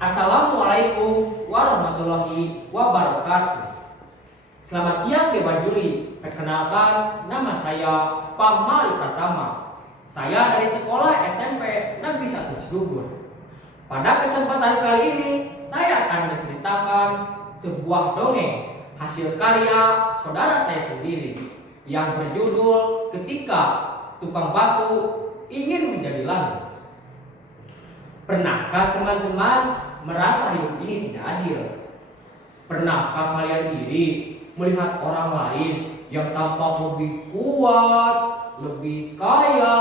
Assalamualaikum warahmatullahi wabarakatuh. Selamat siang Dewan Juri. Perkenalkan, nama saya Pak Mali Pratama. Saya dari sekolah SMP Negeri 1 Cibubur. Pada kesempatan kali ini, saya akan menceritakan sebuah dongeng hasil karya saudara saya sendiri yang berjudul Ketika Tukang Batu Ingin Menjadi Langit. Pernahkah teman-teman merasa hidup ini tidak adil? Pernahkah kalian iri melihat orang lain yang tampak lebih kuat, lebih kaya,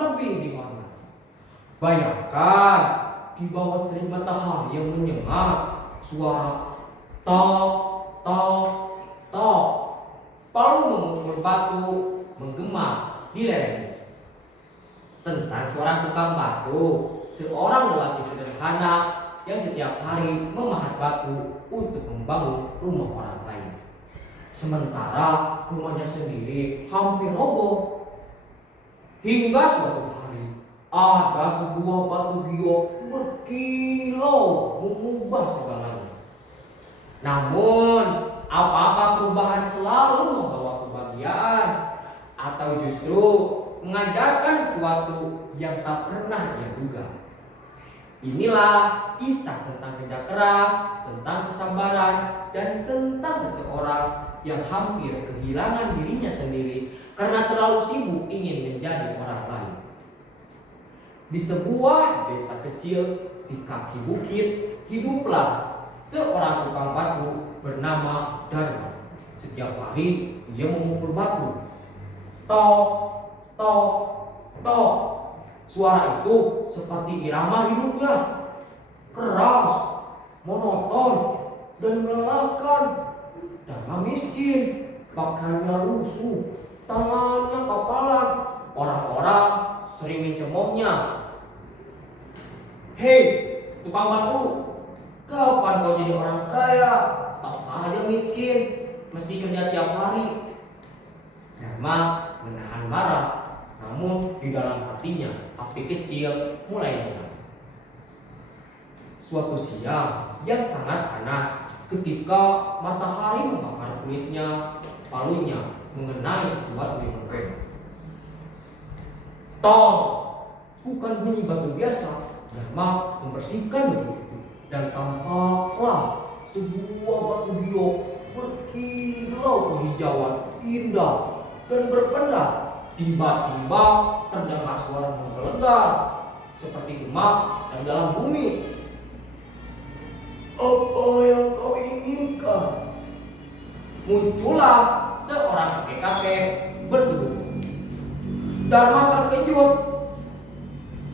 lebih dihormati? Bayangkan di bawah terik matahari yang menyengat, suara tok, tok, tok, palu memukul batu menggema di lereng. Tentang seorang tukang batu, seorang lelaki sederhana yang setiap hari memahat batu untuk membangun rumah orang lain. Sementara rumahnya sendiri hampir roboh. Hingga suatu hari ada sebuah batu giok berkilau mengubah segalanya. Namun, apakah perubahan selalu membawa kebahagiaan atau justru mengajarkan sesuatu yang tak pernah ia duga? Inilah kisah tentang kerja keras, tentang kesabaran, dan tentang seseorang yang hampir kehilangan dirinya sendiri karena terlalu sibuk ingin menjadi orang lain. Di sebuah desa kecil di kaki bukit, hiduplah seorang tukang batu bernama Dharma. Setiap hari ia memukul batu. Tok, tok, tok. Suara itu seperti irama hidupnya, keras, monoton, dan melelahkan. Dharma miskin, pakaiannya lusuh, tangannya kapalan. Orang-orang sering mencemoohnya. Hei, tukang batu, kapan kau jadi orang kaya? Tak saja miskin, mesti kerja tiap hari. Dharma menahan marah, namun di dalam hatinya api kecil mulai menyala. Suatu siang yang sangat panas, ketika matahari membakar kulitnya, palunya mengenai sesuatu yang berbeda. Tong, bukan bunyi batu biasa. Dharma membersihkan batu itu dan tampaklah sebuah batu giok berkilau kehijauan indah dan berpendar. Tiba-tiba terdengar suara menggelegar seperti gempa dari dalam bumi. Apa yang kau inginkan? Muncullah seorang kakek-kakek berdua. Dharma terkejut.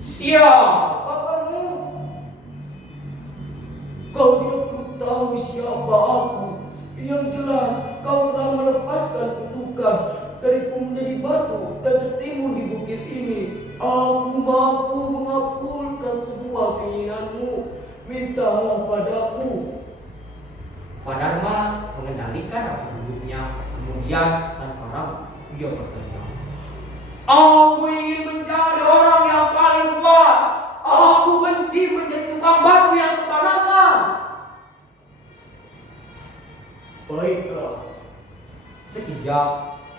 Siapa kamu? Kau tidak perlu tahu siapa aku. Yang jelas kau telah melepaskan kutukan dariku menjadi batu dan tertimbun di bukit ini. Aku mampu mengabulkan semua keinginanmu. Mintalah padaku. Pak Dharma mengendalikan rasa hidupnya. Kemudian tanpa ragu ia bertanya, aku ingin menjadi orang yang paling kuat. Aku benci menjadi tukang batu yang kepanasan. Baiklah. Sekejap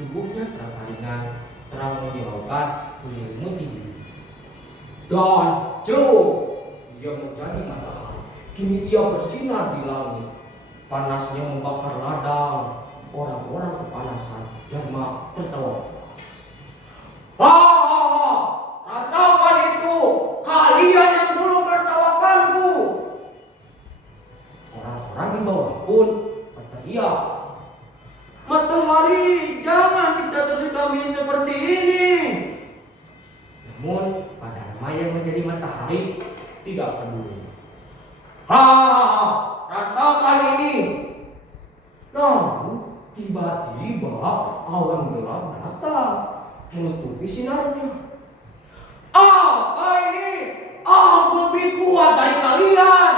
tubuhnya terasa ringan, terang menghiraukan, menyelimuti diri. Dan ia menjadi matahari. Kini ia bersinar di langit. Panasnya membakar ladang. Orang-orang kepanasan. Dharma tertawa. Hahaha, rasakan itu, kalian yang dulu tertawakanku. Orang-orang di bawah pun berteriak, matahari, jangan siksa terus kami seperti ini. Namun Pak Dharma yang menjadi matahari tidak peduli. Hahaha, rasakan ini. Namun tiba-tiba awan gelap datang menutupi sinarnya. Apa ini? Aku lebih kuat dari kalian,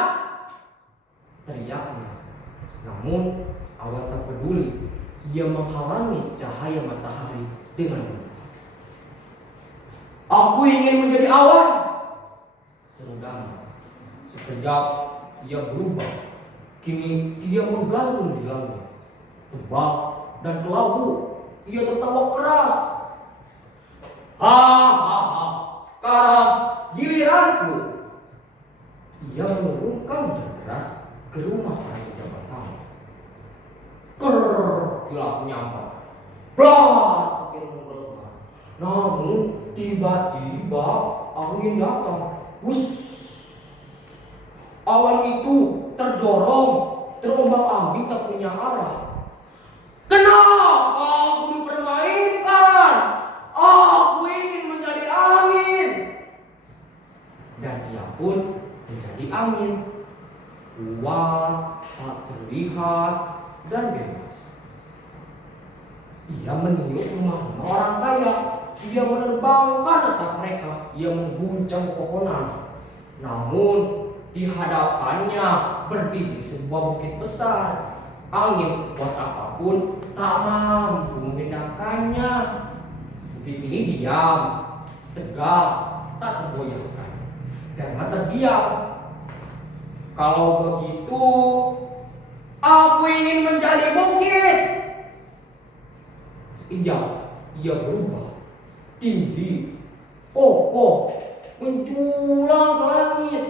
teriaknya. Namun awan tak peduli. Ia menghalangi cahaya matahari dengan mudah. Aku ingin menjadi awan, seru Dharma. Sekejap ia berubah. Kini dia menggantung di langit. Tebak dan kelabu, ia tertawa keras. Hahaha, sekarang giliranku. Ia menurunkan hujan deras ke rumah para pejabat tamu. Kerr, kilat menyambar. Blah, petir menggelegar. Namun tiba-tiba angin datang. Wuss. Awan itu terdorong, terombang-ambing tak punya arah. Kenapa aku dipermainkan? Aku ingin menjadi angin. Dan ia pun menjadi angin. Kuat, tak terlihat, dan bebas. Ia meniup rumah orang kaya. Ia menerbangkan atap mereka. Ia mengguncang pepohonan. Namun di hadapannya berdiri sebuah bukit besar. Angin sekuat apapun tak mampu memindahkannya. Bukit ini diam, tegak, tak tergoyahkan, karena terdiam. Kalau begitu, aku ingin menjadi bukit. Sekejap ia berubah, tinggi, kokoh, menjulang ke langit.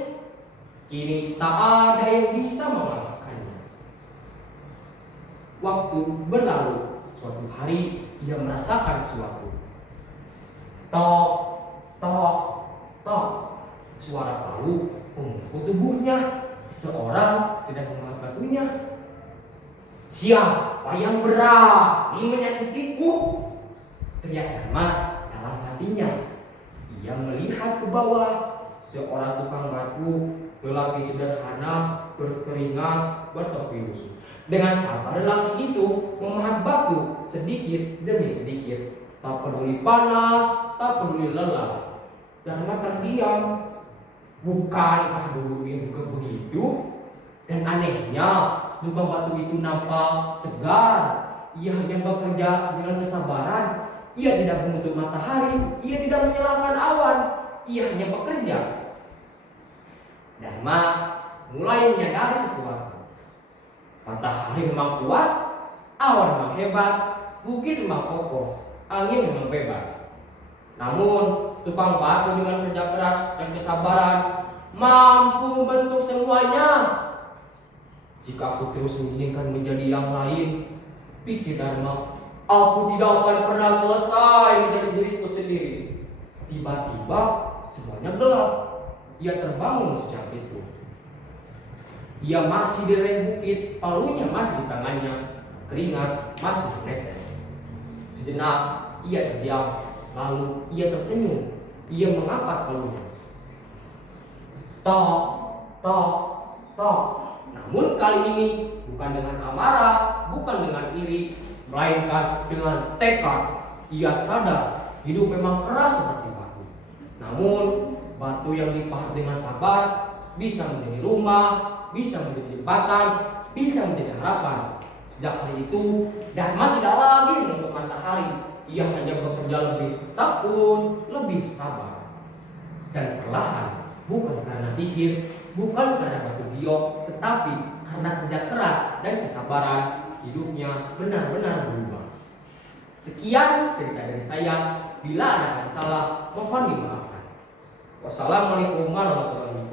Kini tak ada yang bisa mengalahkannya. Waktu berlalu, suatu hari ia merasakan sesuatu. Tok, tok, tok. Suara palu memukul tubuhnya. Seseorang sedang mengangkat batunya. Siapa yang berani menyakitiku? Teriak Dharma dalam hatinya. Ia melihat ke bawah. Seorang tukang batu, lelaki sederhana, berkeringat, bertopi lusuh. Dengan sabar lelaki itu memahat batu sedikit demi sedikit. Tak peduli panas, tak peduli lelah. Dharma terdiam. Bukankah dulu ia juga begitu? Dan anehnya, tukang batu itu nampak tegar. Ia hanya bekerja dengan kesabaran. Ia tidak mengutuk matahari. Ia tidak menyalahkan awan. Ia hanya bekerja. Dharma mulai menyadari sesuatu. Matahari memang kuat, awan memang hebat, bukit memang kokoh, angin memang bebas. Namun tukang batu dengan kerja keras dan kesabaran mampu membentuk semuanya. Jika aku terus menginginkan menjadi yang lain, pikir Dharma, aku tidak akan pernah selesai menjadi diriku sendiri. Tiba-tiba semuanya gelap. Ia terbangun sejak itu. Ia masih di lereng bukit, palunya masih di tangannya, keringat masih menetes. Sejenak ia terdiam, lalu ia tersenyum. Ia mengangkat palunya. Tok, tok, tok. Namun kali ini bukan dengan amarah, bukan dengan iri, melainkan dengan tekad. Ia sadar hidup memang keras seperti batu. Namun batu yang dipahat dengan sabar bisa menjadi rumah, bisa menjadi jembatan, bisa menjadi harapan. Sejak hari itu, Dharma tidak lagi menuntut matahari. Ia hanya bekerja lebih tekun, lebih sabar. Dan perlahan, bukan karena sihir, bukan karena batu giok, tetapi karena kerja keras dan kesabaran, hidupnya benar-benar berubah. Sekian cerita dari saya. Bila ada yang salah, mohon dimaafkan. Wassalamualaikum warahmatullahi wabarakatuh.